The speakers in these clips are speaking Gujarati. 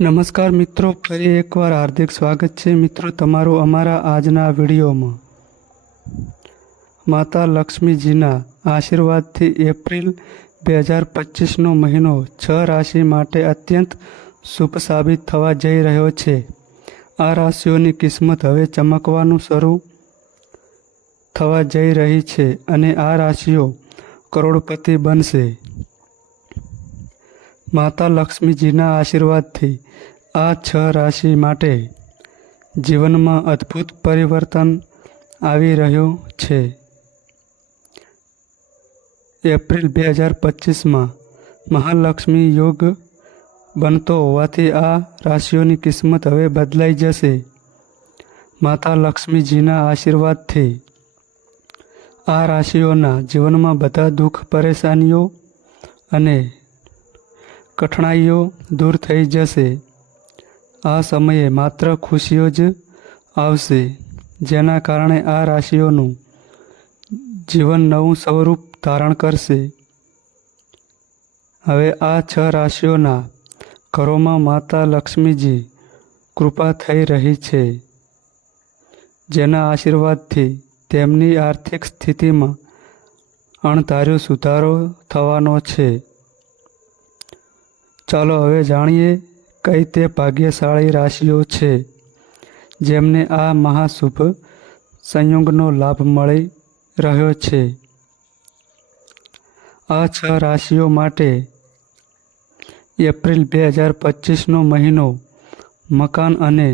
નમસ્કાર મિત્રો, ફરી એકવાર હાર્દિક સ્વાગત છે મિત્રો તમારું અમારા આજના વિડીયોમાં। માતા લક્ષ્મીજીના આશીર્વાદથી એપ્રિલ 2025નો મહિનો 6 રાશિ માટે અત્યંત શુભ સાબિત થવા જઈ રહ્યો છે। આ રાશિઓની કિસ્મત હવે ચમકવાનું શરૂ થવા જઈ રહી છે અને આ રાશિઓ કરોડપતિ બનશે। માતા લક્ષ્મીજીના આશીર્વાદથી આ 6 રાશિ માટે જીવનમાં અદ્ભુત પરિવર્તન આવી રહ્યું છે। એપ્રિલ 2025માં મહાલક્ષ્મી યોગ બનતો હોવાથી આ રાશિઓની કિસ્મત હવે બદલાઈ જશે। માતા લક્ષ્મીજીના આશીર્વાદથી આ રાશિઓના જીવનમાં બધા દુઃખ પરેશાનીઓ અને કઠણાઈઓ દૂર થઈ જશે। આ સમયે માત્ર ખુશીઓ જ આવશે, જેના કારણે આ રાશિઓનું જીવન નવું સ્વરૂપ ધારણ કરશે। હવે આ 6 રાશિઓના ઘરોમાં માતા લક્ષ્મીજી કૃપા થઈ રહી છે, જેના આશીર્વાદથી તેમની આર્થિક સ્થિતિમાં અણધાર્યો સુધારો થવાનો છે। ચાલો હવે જાણીએ કઈ તે ભાગ્યશાળી રાશિઓ છે જેમને આ મહાશુભ સંયોગનો લાભ મળી રહ્યો છે। આ 6 રાશિઓ માટે એપ્રિલ 2025નો મહિનો મકાન અને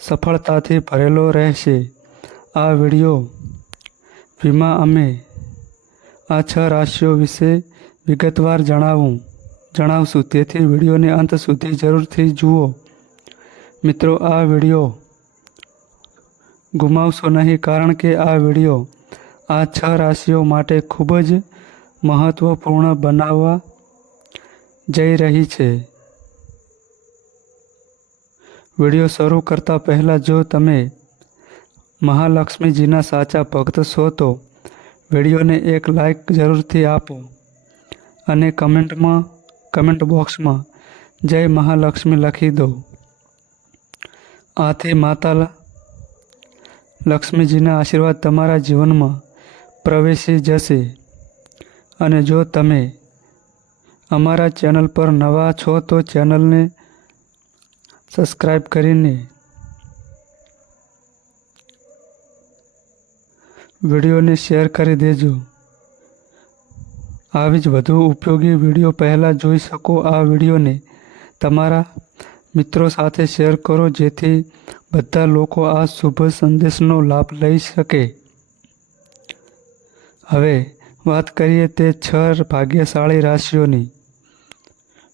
સફળતાથી ભરેલો રહેશે। આ વિડીયો વીમા અમે આ 6 રાશિઓ વિશે વિગતવાર જણાવશું, તેથી વિડીયોને અંત સુધી જરૂરથી જુઓ। મિત્રો, આ વિડીયો ગુમાવશો નહીં, કારણ કે આ વિડીયો આ 6 રાશિઓ માટે ખૂબ જ મહત્વપૂર્ણ બનાવવા જઈ રહી છે। વિડીયો શરૂ કરતા પહેલાં જો તમે મહાલક્ષ્મીજીના સાચા ભક્ત છો તો વિડીયોને એક લાઈક જરૂરથી આપો અને કમેન્ટ બોક્સમાં જય મહાલક્ષ્મી લખી દો। આથી માતા લક્ષ્મીજીના આશીર્વાદ તમારા જીવનમાં પ્રવેશી જશે। અને જો તમે અમારા ચેનલ પર નવા છો તો ચેનલને સબસ્ક્રાઈબ કરીને વિડીયોને શેર કરી દેજો। આવી જ વધુ ઉપયોગી વિડીયો પહેલાં જોઈ શકો આ વિડીયોને તમારા મિત્રો સાથે શેર કરો, જેથી બધા લોકો આ શુભ સંદેશનો લાભ લઈ શકે। હવે વાત કરીએ તે 6 ભાગ્યશાળી રાશિઓની।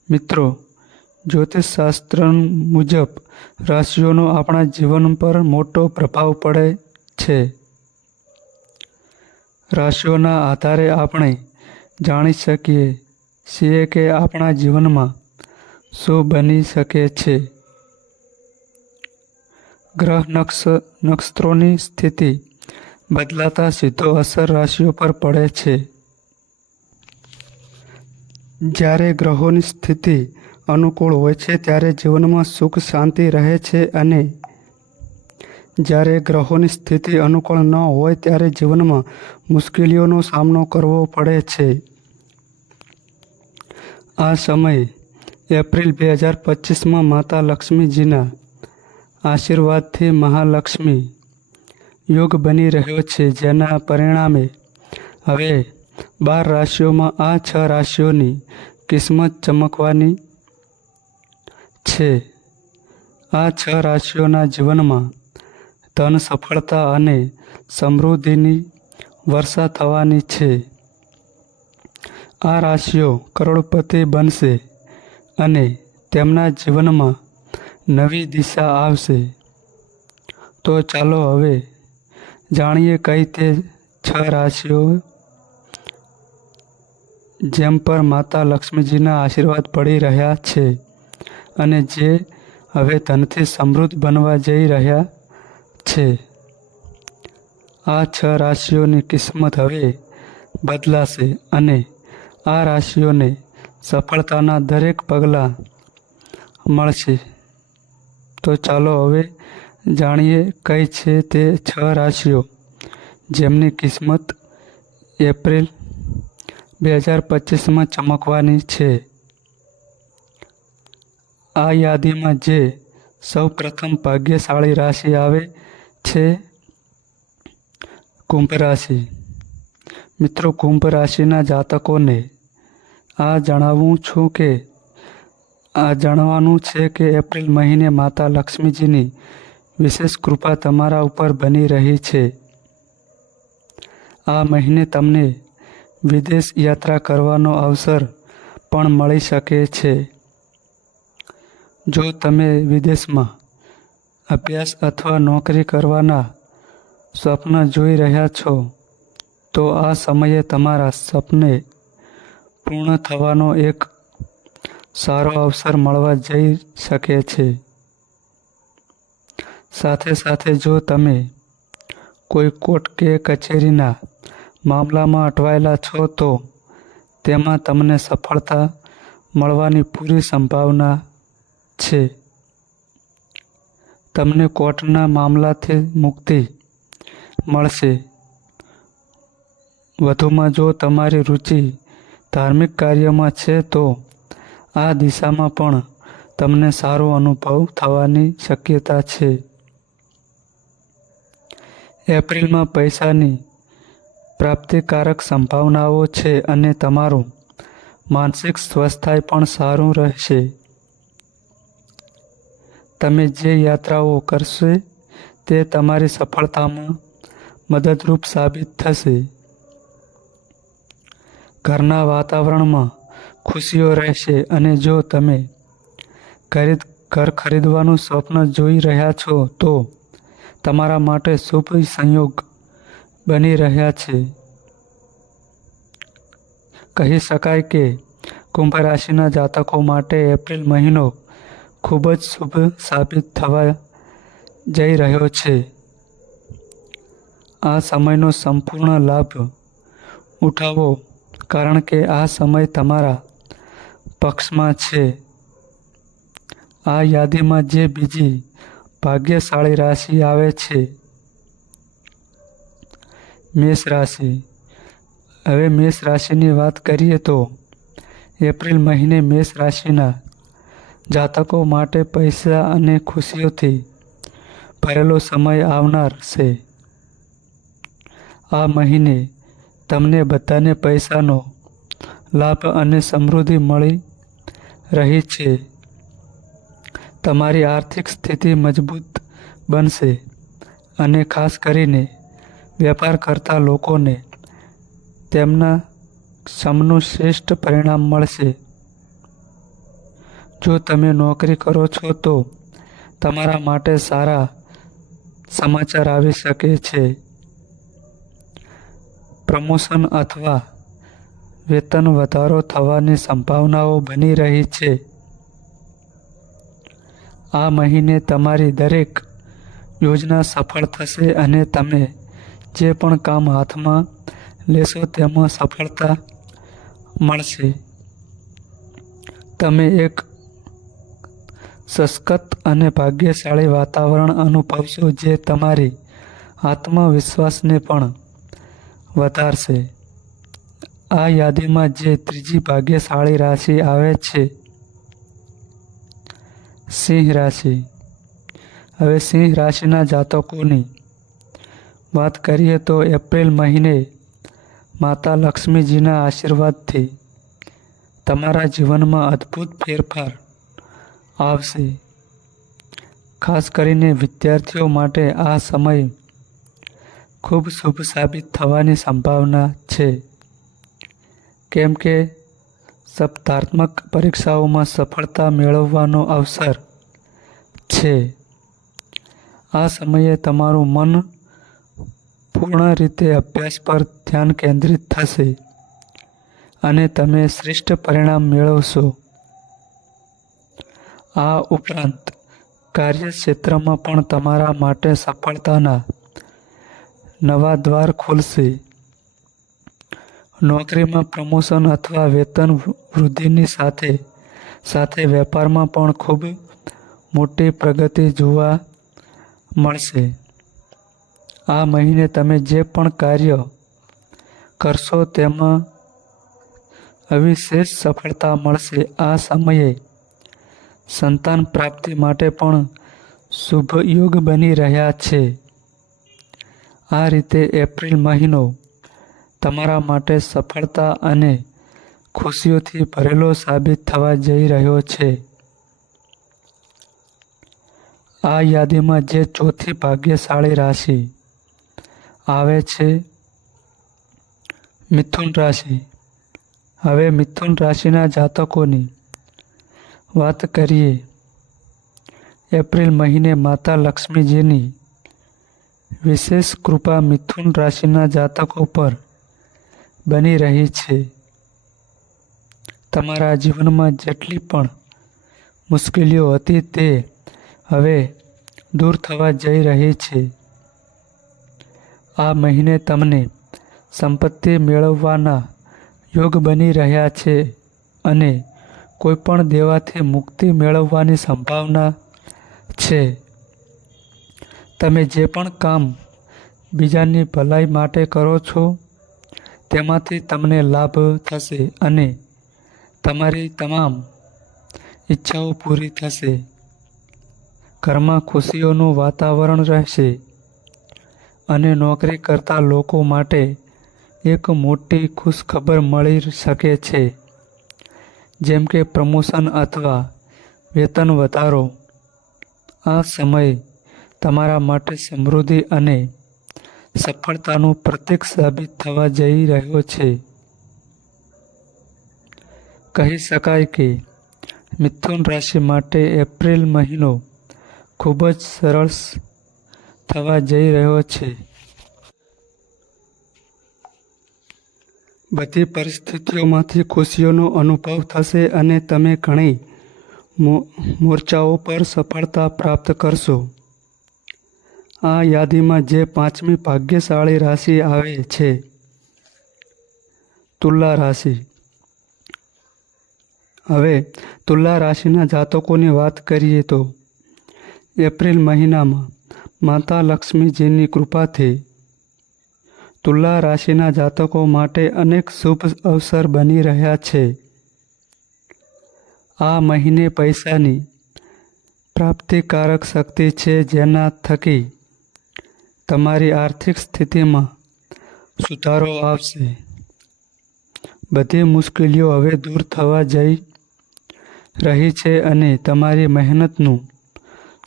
મિત્રો, જ્યોતિષશાસ્ત્ર મુજબ રાશિઓનો આપણા જીવન પર મોટો પ્રભાવ પડે છે। રાશિઓના આધારે આપણે જાણી શકીએ છીએ કે આપણા જીવનમાં શું બની શકે છે। ગ્રહ નક્ષત્રોની સ્થિતિ બદલાતા સીધો અસર રાશિઓ પર પડે છે। જ્યારે ગ્રહોની સ્થિતિ અનુકૂળ હોય છે ત્યારે જીવનમાં સુખ શાંતિ રહે છે, અને જ્યારે ગ્રહોની સ્થિતિ અનુકૂળ ન હોય ત્યારે જીવનમાં મુશ્કેલીઓનો સામનો કરવો પડે છે। આ સમય એપ્રિલ 2025માં માતા લક્ષ્મીજીના આશીર્વાદથી મહાલક્ષ્મી યોગ બની રહ્યો છે, જેના પરિણામે હવે 12 રાશિઓમાં આ 6 રાશિઓની કિસ્મત ચમકવાની છે। આ 6 રાશિઓના જીવનમાં ધન, સફળતા અને સમૃદ્ધિની વર્ષા થવાની છે। આ રાશિઓ કરોડપતિ બનશે અને તેમના જીવનમાં નવી દિશા આવશે। તો ચાલો હવે જાણીએ કઈ તે 6 રાશિઓ જેમ પર માતા લક્ષ્મીજીના આશીર્વાદ પડી રહ્યા છે અને જે હવે ધનથી સમૃદ્ધ બનવા જઈ રહ્યા છે। આ 6 રાશિઓની કિસ્મત હવે બદલાશે અને આ રાશિઓને સફળતાના દરેક પગલાં મળશે. તો ચાલો હવે જાણીએ કઈ છે તે 6 રાશિઓ જેમની કિસ્મત એપ્રિલ 2025માં ચમકવાની છે. આ યાદીમાં જે સૌ પ્રથમ ભાગ્યશાળી રાશિ આવે છે કુંભ રાશિ. મિત્રો, કુંભ રાશિના જાતકોને જણાવવાનું છે કે એપ્રિલ મહિને માતા લક્ષ્મીજીની વિશેષ કૃપા તમારા ઉપર બની રહી છે. આ મહિને તમને વિદેશ યાત્રા કરવાનો અવસર પણ મળી શકે છે. જો તમે વિદેશમાં અભ્યાસ અથવા નોકરી કરવાના સ્વપ્ન જોઈ રહ્યા છો તો આ સમયે તમારા સપને પૂર્ણ થવાનો એક સારો અવસર મળવા જઈ શકે છે. સાથે સાથે જો તમે કોઈ કોર્ટ કે કચેરીના મામલામાં અટવાયેલા છો તો તેમાં તમને સફળતા મળવાની પૂરી સંભાવના છે. તમને કોર્ટના મામલાથી મુક્તિ મળશે. વધુમાં જો તમારી રુચિ ધાર્મિક કાર્યમાં છે તો આ દિશામાં પણ તમને સારો અનુભવ થવાની શક્યતા છે. એપ્રિલમાં પૈસાની પ્રાપ્તિકારક સંભાવનાઓ છે અને તમારું માનસિક સ્વાસ્થ્ય પણ સારું રહેશે. તમે જે યાત્રાઓ કરશો તે તમારી સફળતામાં મદદરૂપ સાબિત થશે. ઘરના વાતાવરણમાં ખુશીઓ રહેશે અને જો તમે ઘર ખરીદવાનું સ્વપ્ન જોઈ રહ્યા છો તો તમારા માટે શુભ સંયોગ બની રહ્યા છે. કહી શકાય કે કુંભ રાશિના જાતકો માટે એપ્રિલ મહિનો ખૂબ જ શુભ સાબિત થવા જઈ રહ્યો છે. આ સમયનો સંપૂર્ણ લાભ ઉઠાવો કારણ કે આ સમય તમારા પક્ષમાં છે. આ યાદીમાં જે બીજી ભાગ્યશાળી રાશિ આવે છે મેષ રાશિ. હવે મેષ રાશિની વાત કરીએ તો એપ્રિલ મહિને મેષ રાશિના જાતકો માટે પૈસા અને ખુશીઓથી ભરેલો સમય આવનાર છે. આ મહિને તમને બધાને પૈસાનો લાભ અને સમૃદ્ધિ મળી રહી છે. તમારી આર્થિક સ્થિતિ મજબૂત બનશે અને ખાસ કરીને વેપાર કરતા લોકોને તેમના શ્રમનું શ્રેષ્ઠ પરિણામ મળશે. જો તમે નોકરી કરો છો તો તમારા માટે સારા સમાચાર આવી શકે છે. પ્રમોશન અથવા વેતન વધારો થવાની સંભાવનાઓ બની રહી છે. આ મહિને તમારી દરેક યોજના સફળ થશે અને તમે જે પણ કામ હાથમાં લેશો તેમાં સફળતા મળશે. તમે એક સશક્ત અને ભાગ્યશાળી વાતાવરણ અનુભવશો જે તમારી આત્મવિશ્વાસને પણ વધારશે. આ યાદીમાં જે ત્રીજી ભાગ્યશાળી રાશિ આવે છે સિંહ રાશિ. હવે સિંહ રાશિના જાતકોની વાત કરીએ તો એપ્રિલ મહિને માતા લક્ષ્મીજીના આશીર્વાદથી તમારા જીવનમાં અદ્ભુત ફેરફાર આવશે. ખાસ કરીને વિદ્યાર્થીઓ માટે આ સમય ખૂબ શુભ સાબિત થવાની સંભાવના છે કેમ કે સ્પર્ધાત્મક પરીક્ષાઓમાં સફળતા મેળવવાનો અવસર છે. આ સમયે તમારું મન પૂર્ણ રીતે અભ્યાસ પર ધ્યાન કેન્દ્રિત થશે અને તમે શ્રેષ્ઠ પરિણામ મેળવશો. આ ઉપરાંત કાર્યક્ષેત્રમાં પણ તમારા માટે સફળતાના નવા દ્વાર ખુલશે. નોકરીમાં પ્રમોશન અથવા વેતન વૃદ્ધિની સાથે સાથે વેપારમાં પણ ખૂબ મોટી પ્રગતિ જોવા મળશે. આ મહિને તમે જે પણ કાર્ય કરશો તેમાં અવિશેષ સફળતા મળશે. આ સમયે સંતાન પ્રાપ્તિ માટે પણ શુભ યોગ બની રહ્યા છે. આ રીતે એપ્રિલ મહિનો તમારા માટે સફળતા અને ખુશીઓથી ભરેલો સાબિત થવા જઈ રહ્યો છે. આ યાદીમાં જે ચોથી ભાગ્યશાળી રાશિ આવે છે મિથુન રાશિ. હવે મિથુન રાશિના જાતકોની વાત કરીએ. એપ્રિલ મહિને માતા લક્ષ્મીજીની વિશેષ કૃપા મિથુન રાશિના જાતકો પર બની રહી છે. તમારા જીવનમાં જેટલી પણ મુશ્કેલીઓ હતી તે હવે દૂર થવા જઈ રહી છે. આ મહિને તમને સંપત્તિ મેળવવાના યોગ બની રહ્યા છે અને કોઈપણ દેવાથી મુક્તિ મેળવવાની સંભાવના છે. તમે જે પણ કામ બીજાની ભલાઈ માટે કરો છો તેમાંથી તમને લાભ થશે અને તમારી તમામ ઈચ્છાઓ પૂરી થશે. ઘરમાં ખુશીઓનું વાતાવરણ રહેશે અને નોકરી કરતા લોકો માટે એક મોટી ખુશખબર મળી શકે છે, જેમ કે પ્રમોશન અથવા વેતન વધારો. આ સમય તમારા માટે સમૃદ્ધિ અને સફળતાનું પ્રતીક સાબિત થવા જઈ રહ્યો છે. કહી શકાય કે મિથુન રાશિ માટે એપ્રિલ મહિનો ખૂબ જ સરસ થવા જઈ રહ્યો છે. બધી પરિસ્થિતિઓમાંથી ખુશીઓનો અનુભવ થશે અને તમે ઘણી મોરચાઓ પર સફળતા પ્રાપ્ત કરશો. આ યાદીમાં જે પાંચમી ભાગ્યશાળી રાશિ આવે છે તુલા રાશિ. હવે તુલા રાશિના જાતકોની વાત કરીએ તો એપ્રિલ મહિનામાં માતા લક્ષ્મીજીની કૃપાથી તુલા રાશિના જાતકો માટે અનેક શુભ અવસર બની રહ્યા છે. આ મહિને પૈસાની પ્રાપ્તિકારક શક્તિ છે, જેના થકી તમારી આર્થિક સ્થિતિમાં સુધારો આવશે. બધી મુશ્કેલીઓ હવે દૂર થવા જઈ રહી છે અને તમારી મહેનતનું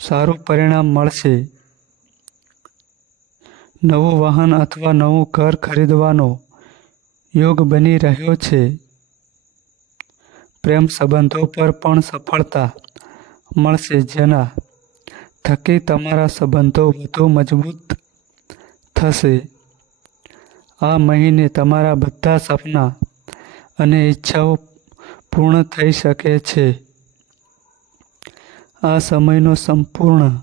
સારું પરિણામ મળશે. નવું વાહન અથવા નવું ઘર ખરીદવાનો યોગ બની રહ્યો છે. પ્રેમ સંબંધો પર પણ સફળતા મળશે, જેના થકી તમારા સંબંધો વધુ મજબૂત થશે. આ મહિને તમારા બધા સપના અને ઈચ્છાઓ પૂર્ણ થઈ શકે છે. આ સમયનો સંપૂર્ણ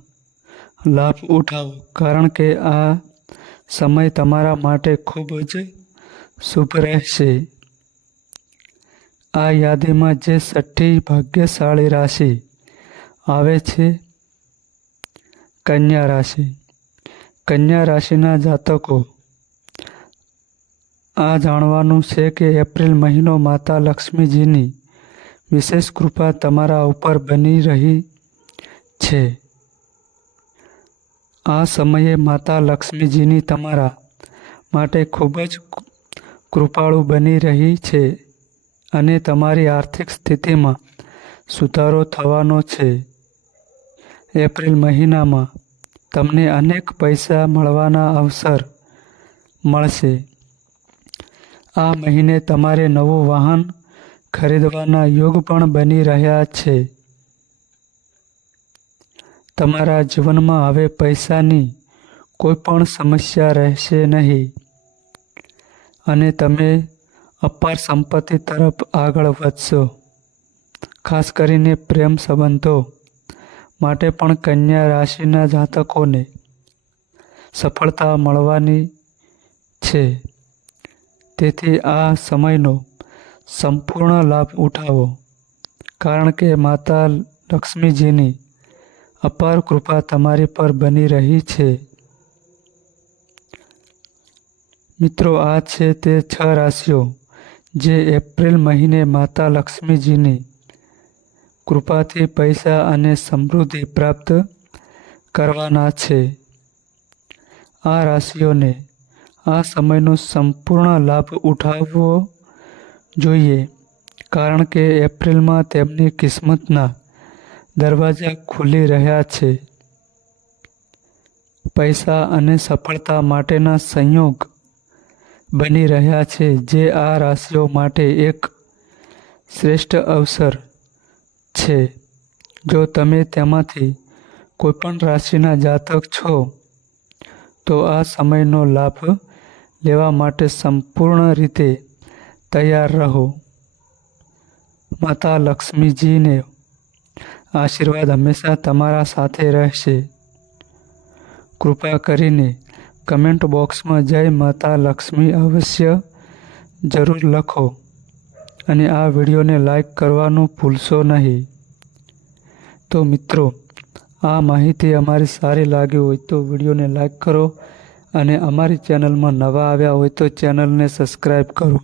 લાભ ઉઠાવો, કારણ કે આ સમય તમારા માટે ખૂબ જ શુભ રહેશે. આ યાદીમાં જે છઠ્ઠી ભાગ્યશાળી રાશિ આવે છે કન્યા રાશિ. કન્યા રાશિના જાતકો આ જાણવાનું છે કે એપ્રિલ મહિનો માતા લક્ષ્મીજીની વિશેષ કૃપા તમારા ઉપર બની રહી છે. આ સમયે માતા લક્ષ્મીજીની તમારા માટે ખૂબ જ કૃપાળુ બની રહી છે અને તમારી આર્થિક સ્થિતિમાં સુધારો થવાનો છે. એપ્રિલ મહિનામાં તમને અનેક પૈસા મળવાના અવસર મળશે. આ મહિને તમારે નવું વાહન ખરીદવાના યોગ પણ બની રહ્યા છે. તમારા જીવનમાં હવે પૈસાની કોઈ પણ સમસ્યા રહેશે નહીં અને તમે અપાર સંપત્તિ તરફ આગળ વધશો. ખાસ કરીને પ્રેમ સંબંધો માટે પણ કન્યા રાશિના જાતકોને સફળતા મળવાની છે. તેથી આ સમયનો સંપૂર્ણ લાભ ઉઠાવો, કારણ કે માતા લક્ષ્મીજીની અપાર કૃપા તમારી પર બની રહી છે. મિત્રો, આ છે તે 6 રાશિઓ જે એપ્રિલ મહિને માતા લક્ષ્મીજીની કૃપાથી પૈસા અને સમૃદ્ધિ પ્રાપ્ત કરવાના છે. આ રાશિઓને આ સમયનો સંપૂર્ણ લાભ ઉઠાવવો જોઈએ, કારણ કે એપ્રિલમાં તેમની કિસ્મતના દરવાજા ખુલી રહ્યા છે. પૈસા અને સફળતા માટેના સંયોગ બની રહ્યા છે, જે આ રાશિઓ માટે એક શ્રેષ્ઠ અવસર છે. જો તમે તેમાંથી કોઈપણ રાશિના જાતક છો, તો આ સમયનો લાભ લેવા માટે સંપૂર્ણ રીતે તૈયાર રહો. માતા લક્ષ્મીજીને આશીર્વાદ હંમેશા તમારા સાથે રહેશે. કૃપા કરીને કમેન્ટ બોક્સમાં જય માતા લક્ષ્મી અવશ્ય જરૂર લખો અને આ વિડીયોને લાઈક કરવાનું ભૂલશો નહીં. તો મિત્રો, આ માહિતી અમારી સારી લાગી હોય તો વિડીયોને લાઈક કરો અને અમારી ચેનલમાં નવા આવ્યા હોય તો ચેનલને સબસ્ક્રાઈબ કરો.